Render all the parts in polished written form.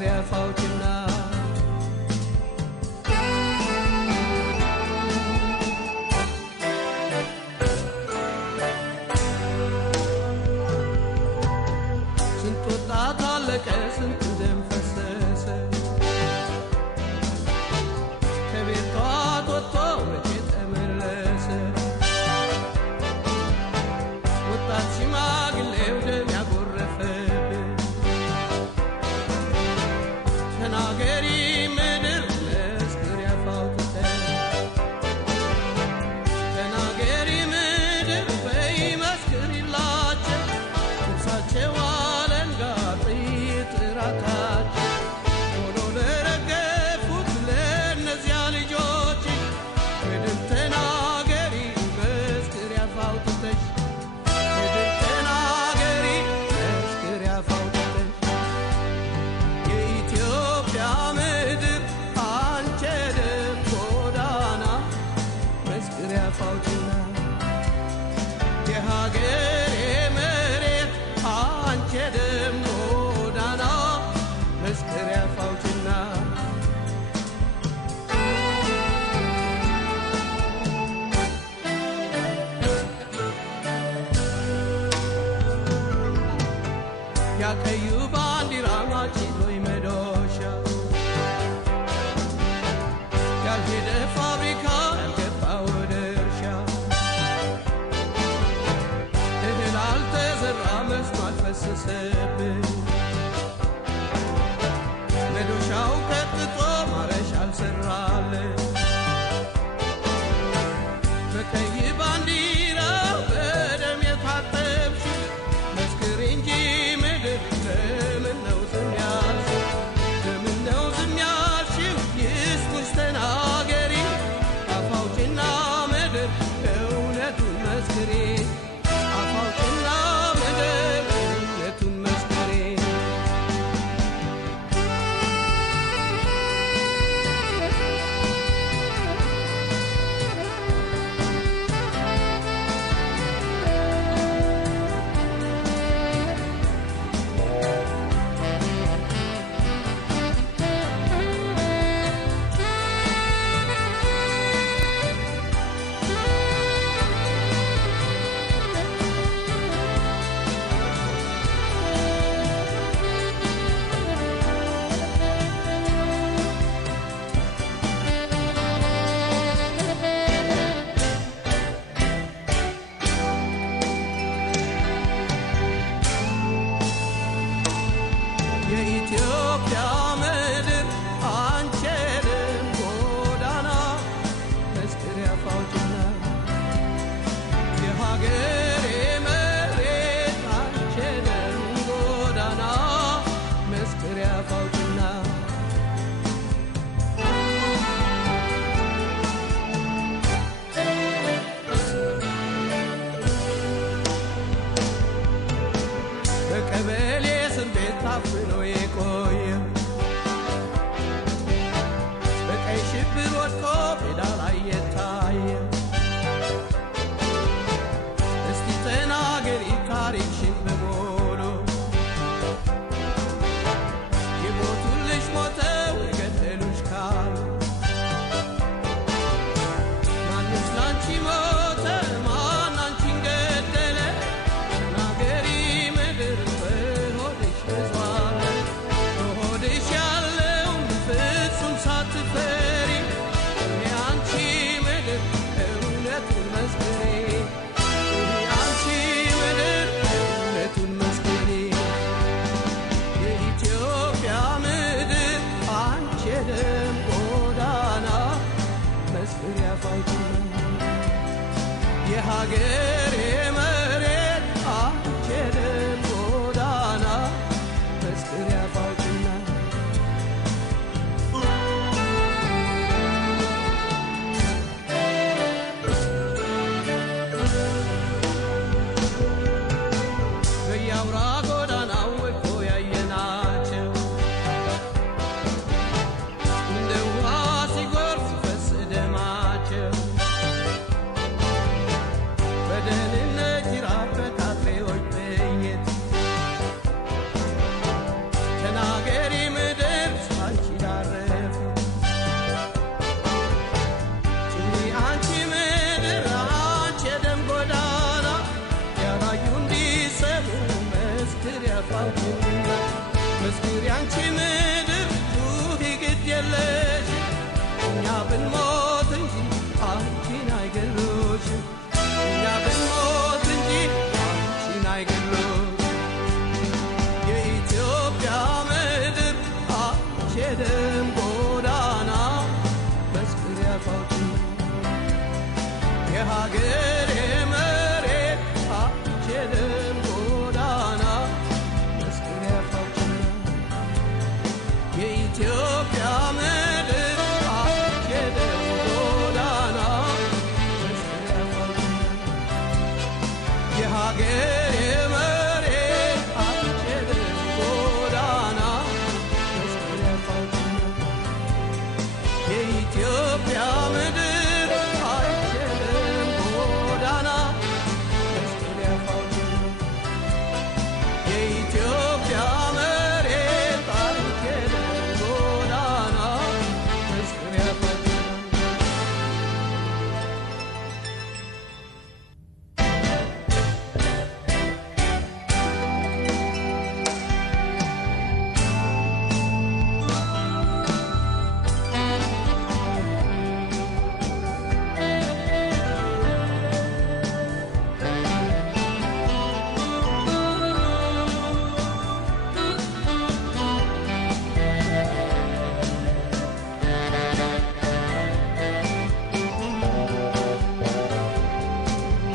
መስክሪያ ፋውችና ስንት ደም ፈሰሰ ከቤቷ ወጥቶ መቼ ተመለሰ ወጣት ሽማግሌው ደም ያጎረፈብን ተናገሪ ምድር መስክሪያ ፋውተሽ ተናገሪ ምድር በይ መስክሪላቸው ልብሳቸው ያቀዩ ባንዲራ ማጭሎ ይመዶሻ ያልሄደ ፋብሪካ ያልገባ ወደ እርሻ እህል አልተዘራ መስኖ አልፈሰሰብን መዶሻው ከጥጦ ማረሻ አልሰራለን በቀይ ባንዲራ በደም የታጠብሽ መስክሪ እንጂ በቀበሌ እስር ቤት ታፍኖ የቆየ በቀይ ሽብር ወድቆ ሜዳ ላይ የታየ እስቲ ተናገሪ ታሪክሽን በሙሉ የሞቱልሽ ሞተው የገደሉሽ ካሉ ማንስ ላንቺ ሞተ ማን አንቺን ገደለ ተናገሪ ምድር በሆድሽ ተዟለ በሆድሽ ያለውን ፍጹም ሳትፈሪ የአንቺ ምድር እውነቱን መስክሪ የአንቺ ምድር እውነቱን መስክሪ የኢትዮጵያ ምድር አንቺ የደም ጎዳና መስክሪያ ፋውችና የሀገሬ መሬት አንቺ የደም ጎዳና መስክሪያ ፋውችና በያውራ ጎዳናው ወድቆ ያየናቸው እንደ ውሃ ሲጎርፍ ሲፈስ ደማቸው በደህንነት ጅራፍ በታጥሬዎች ጥይት የለሽ እኛ ብንሞት እንጂ አንቺን አይገሉሽም እኛ ብንሞት እንጂ አንቺን አይገሉሽም የኢትዮጵያ ምድር አንቺ የደም ጎዳና መስክር ያፋውችን የሀገሬ መሬት አንቺ የደም ጎዳና መስክር ያፋውችን የኢትዮጵያ ምድር አንቺ የደም ጎዳና መስክር ያፋውችን የሀገሬ መሬት አንቺ የደም ጎዳና መስክር ያፋውችን የኢትዮጵያ ምድር አንቺ የደም ጎዳና መስክር ያፋውችን የኢትዮጵያ መሬት አንቺ የደም ጎዳና መስክር ያፋውችን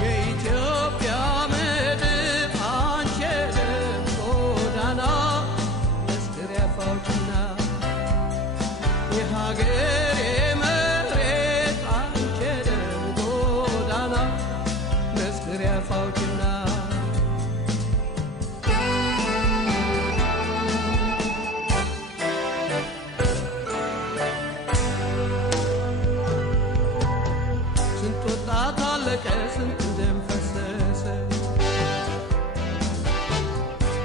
የኢትዮጵያ ምድር አንቺ የደም ጎዳና መስክር ያፋውችና የሀገሬ መሬት አንቺ የደም ጎዳና መስክር ያፋውችና ስንት ወጣት አለቀ ስንት ደም ፈሰሰ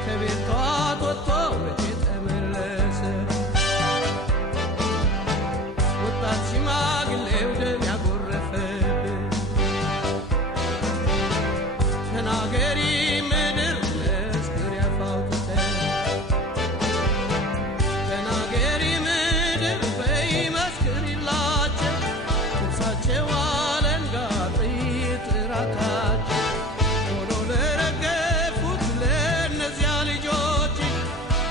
ከቤቷ ወጥቶ መቼ ተመለሰ ወጣት ሽማግሌው ደም ያጎረፈብን ተናገሪ ምድር መስክር ያፋውተን ተናገሪ ምድር በይ መስክሪላቸው ነፍሳቸው አለንጋ ጥይት ራታቸው ሆኖ ለረገፉት ለእነዚያ ልጆች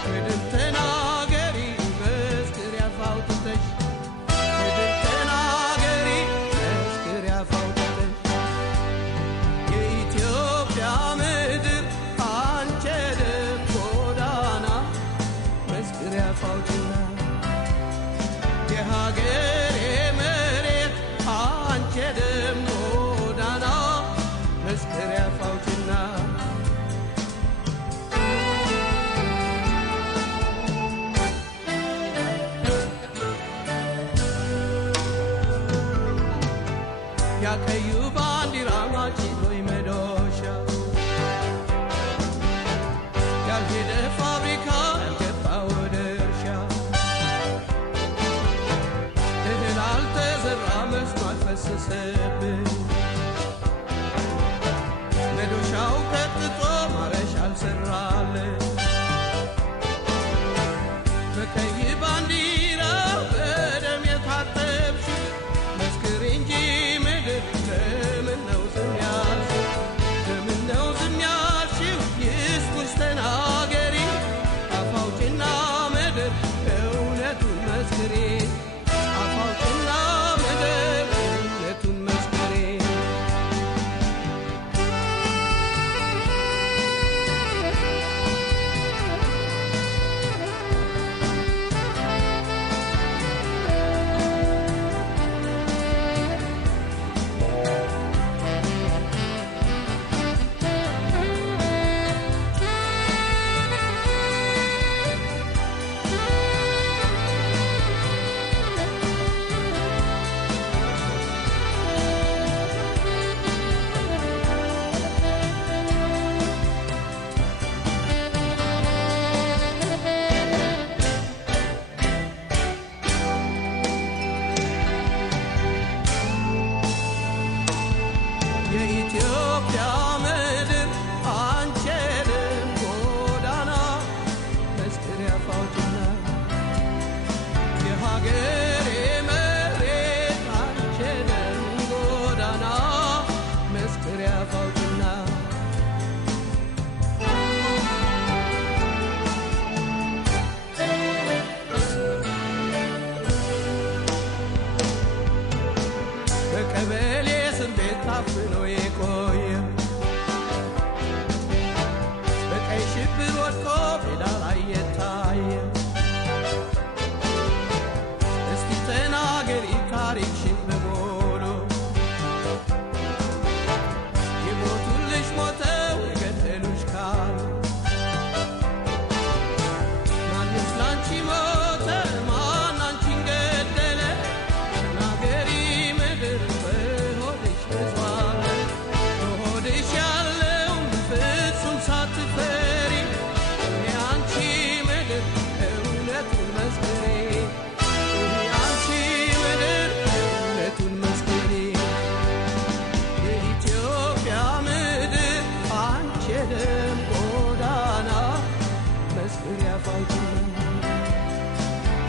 ምድር ተናገሪ መስክር ያፋውተሽ ምድር ተናገሪ መስክር ያፋውተሽ የኢትዮጵያ ምድር አንቺ የደም ጎዳና መስክር ያፋውችና የሀገሬ መሬት አንቺ የደም ጎዳና መስክር ያፋውችና ያቀዩ ባንዲራ ማጭዶይ መዶሻ ያልሄደ ፋብሪካ ያልገባ ወደ እርሻ እህል አልተዘራ መስኖ አልፈሰሰብን መዶሻው ከጥጦ ማረሻ አልሰራለን በቀይ ባንዲራ በደም የታጠብሽ መስክር እንጂ ምድር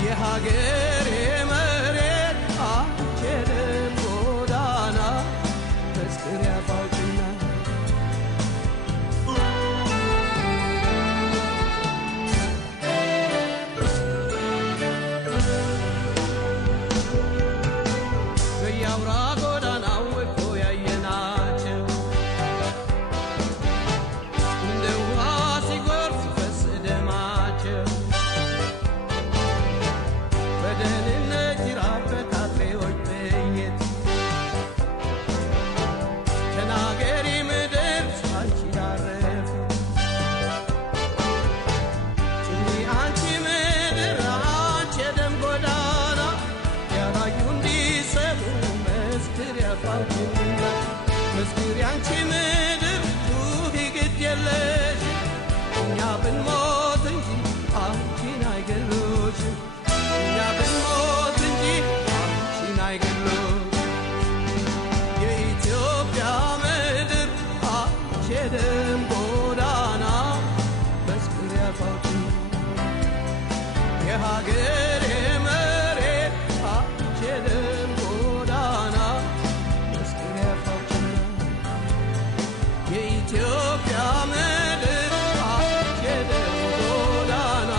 የሀገሬ መሬት አንቺ የደም ጎዳና መስክር ያፋውጭና በያውራ ጎዳናው ወጥቶ ያየናቸው እንደ ውሃ ሲጎርፍ ሲፈስ ደማቸው በደህንነት ይራበት አጥሬዎች በየት ተናገሪ ምድር አንቺ ያረፈ ስሚ አንቺ ምድር አንቺ የደም ጎዳና ያላዩ እንዲሰሙ መስክር ያፋውጭና መስክር ያንቺ ምድር ጩኺ ግድ የለሽ እኛ ብንሞት እንጂ አንቺን አይገሉሽም እኛ ብንሞት እንጂ አንቺን አይገሉም የኢትዮጵያ ምድር አንቺ የደም ጎዳና መስክር ያፋውጭና የሀገሬ መሬት አንቺ የደም ጎዳና መስክር ያፋውጭና የኢትዮጵያ ምድር አንቺ የደም ጎዳና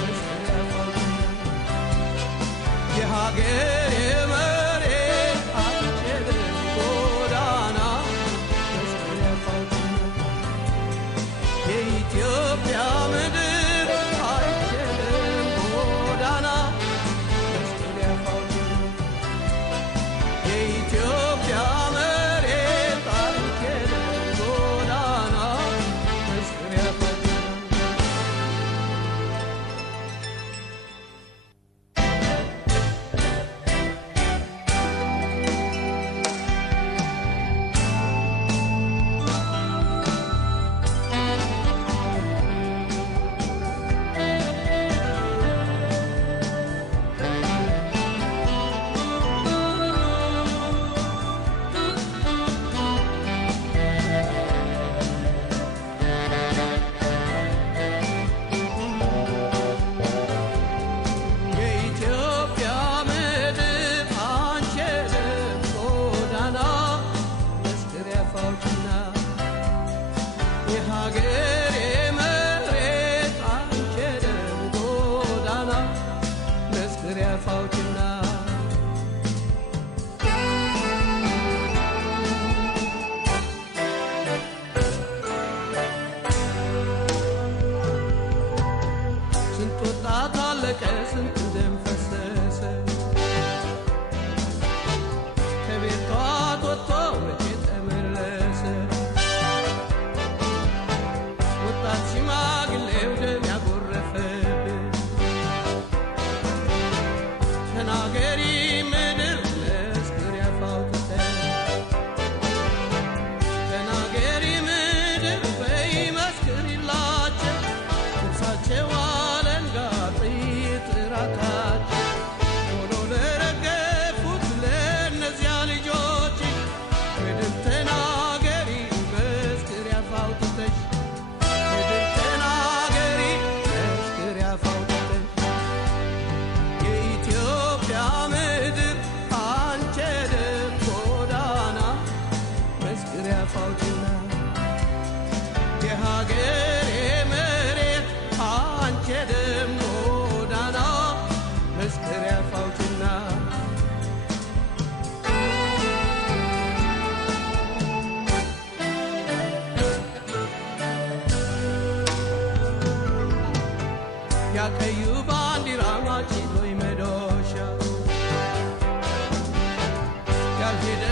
መስክር ያፋውጭና የሀገሬ መሬት አንቺ የደም ጎዳና መስክር ያፋውጭና የኢትዮጵያ ምድር አንቺ የደም ጎዳና መስክር ያፋውጭና የኢትዮጵያ መሬት አንቺ የደም ጎዳና መስክር ያፋውጭና የኢትዮጵያ ምድር አንቺ የደም ጎዳና መስክር ያፋውጭና የሀገሬ መሬት አንቺ የደም ጎዳና መስክር ያፋውጭና ስንት ወጣት አለቀ ስንት ደም ፈሰሰ ከቤቷ ወጥቶ መቼ ተመለሰ ወጣት ሽማግሌው ደም ያጎረፈብን ተናገሪ ምድር መስክር ያፋውጭተን ተናገሪ ምድር በይ መስክሪላቸው ልብሳቸው አለንጋ ጥይት ራቃቸው ሆኖ ለረገፉት ለእነዚያ ልጆች ምድር ተናገሪ መስክር ያፋውጭተሽ ምድር ተናገሪ መስክር ያፋውጭተሽ የኢትዮጵያ ምድር አንቺ የደም ጎዳና መስክር ያፋውጭና የሀገሬ መሬት አንቺ የደም ጎዳና መስክር ያፋውጭና ያቀዩ ባንዲራ ማጭዶ መዶሻ ያልሄደ